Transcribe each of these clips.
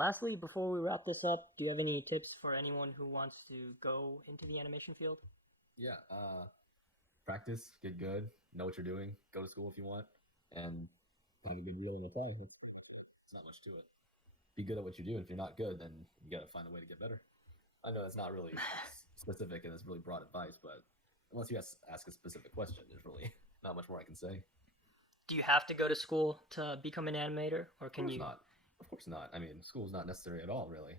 Lastly, before we wrap this up, do you have any tips for anyone who wants to go into the animation field? Yeah, practice, get good, know what you're doing, go to school if you want, and have a good reel and apply. It's not much to it. Be good at what you do, and if you're not good, then you got to find a way to get better. I know that's not really specific and it's really broad advice, but unless you ask a specific question, there's really not much more I can say. Do you have to go to school to become an animator, or Of can course you? not. Of course not. I mean, school's not necessary at all, really.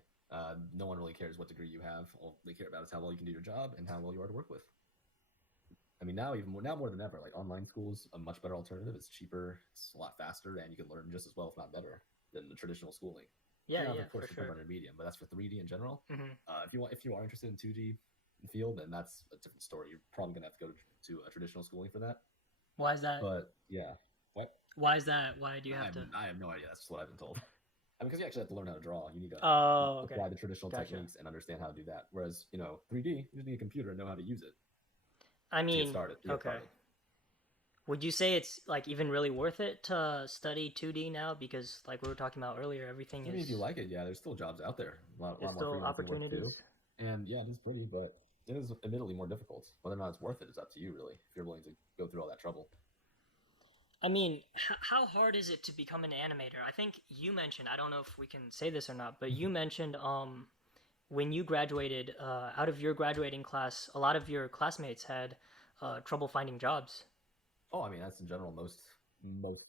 No one really cares what degree you have. All they care about is how well you can do your job and how well you are to work with. I mean, now more than ever, like online school's a much better alternative. It's cheaper, it's a lot faster, and you can learn just as well, if not better, than the traditional schooling. Yeah, Now, yeah, of course, for it depends sure. on your medium, but that's for 3D in general. Hmm. If you are interested in 2D field, then that's a different story. You're probably gonna have to go to a traditional schooling for that. Why is that? But yeah, what? Why is that? Why do you I have have to? I have no idea. That's just what I've been told. I mean, because you actually have to learn how to draw. You need to Oh, okay, apply the traditional gotcha. techniques and understand how to do that. Whereas 3D, you just need a computer and know how to use it I to get mean, started. To get okay. started. Would you say it's like even really worth it to study 2D now? Because like we were talking about earlier, everything I mean, if you is like it, yeah, there's still jobs out there. A there's lot more still freelancing work too. opportunities. And yeah, it is pretty, but it is admittedly more difficult. Whether or not it's worth it is up to you, really. If you're willing to go through all that trouble. I mean, how hard is it to become an animator? I think you mentioned, I don't know if we can say this or not, but you mentioned when you graduated, out of your graduating class, a lot of your classmates had trouble finding jobs. Oh, I mean, that's in general most art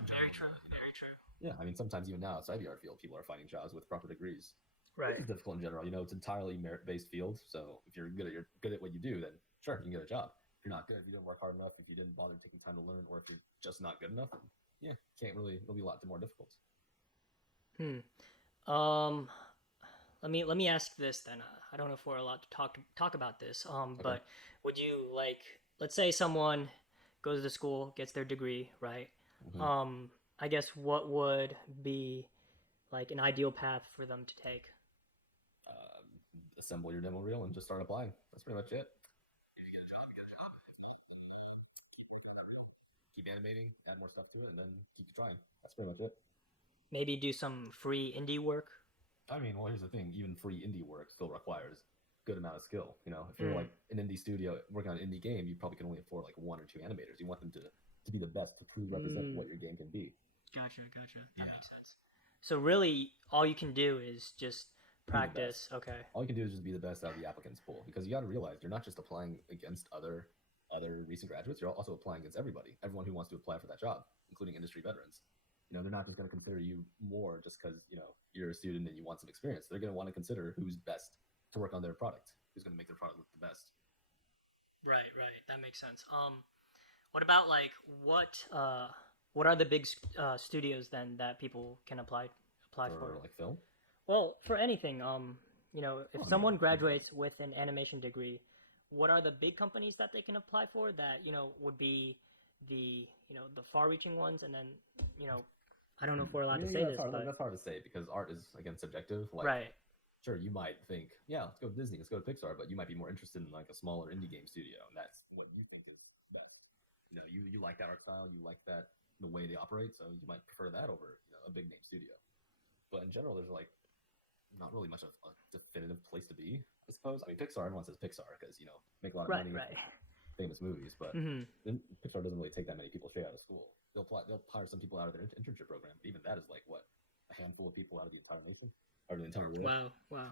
in Very general. true. Very true. Yeah, I mean, sometimes even now outside the art field, people are finding jobs with proper degrees, which Right. is difficult in general. It's entirely merit-based field. So if you're good at what you do, then sure, you can get a job. If you're not good, if you didn't work hard enough, if you didn't bother taking time to learn, or if you're just not good enough, then yeah, can't really. It'll be a lot more difficult. Hmm. Um. Let me ask this then. I don't know if we're allowed to talk about this. Okay. But would you like, let's say someone goes to school, gets their degree, right? Mm-hmm. Um. I guess what would be like an ideal path for them to take? uh, Assemble your demo reel and just start applying. That's pretty much it. If you get a job, you get a job. Keep working on that reel. Keep animating, add more stuff to it, and then keep trying. That's pretty much it. Maybe do some free indie work. I mean, well, here's the thing: even free indie work still requires a good amount of skill. If you're Hmm. like an indie studio working on an indie game, you probably can only afford like one or two animators. You want them to be the best to truly represent Hmm. what your game can be. Gotcha. Gotcha. That Yeah, makes sense. So really, all you can do is just be the best. practice. Okay. All you can do is just be the best out of the applicants pool because you got to realize you're not just applying against other recent graduates. You're also applying against everyone who wants to apply for that job, including industry veterans. They're not just going to consider you more just because you're a student and you want some experience. They're going to want to consider who's best to work on their product, who's going to make their product look the best. Right. Right. That makes sense. What about like what are the big studios then that people can apply for? For like film. Well, for anything, if Oh, I mean, someone graduates with an animation degree, what are the big companies that they can apply for that would be the far-reaching ones, and then you know, I don't know if we're allowed to say that's this, hard. but That's hard to say because art is again subjective. Like, right, sure, you might think, yeah, let's go to Disney, let's go to Pixar, but you might be more interested in like a smaller indie game studio, and that's what you think is best. You like that art style, you like that the way they operate, so you might prefer that over a big name studio. But in general, there's like not really much of a definitive place to be, I suppose. I mean, Pixar, everyone says Pixar because make a lot of right, money right. making famous movies, but Hmm. then Pixar doesn't really take that many people straight out of school. They'll hire some people out of their internship program, but even that is like what, a handful of people out of the entire nation, out of the entire world. Wow, wow.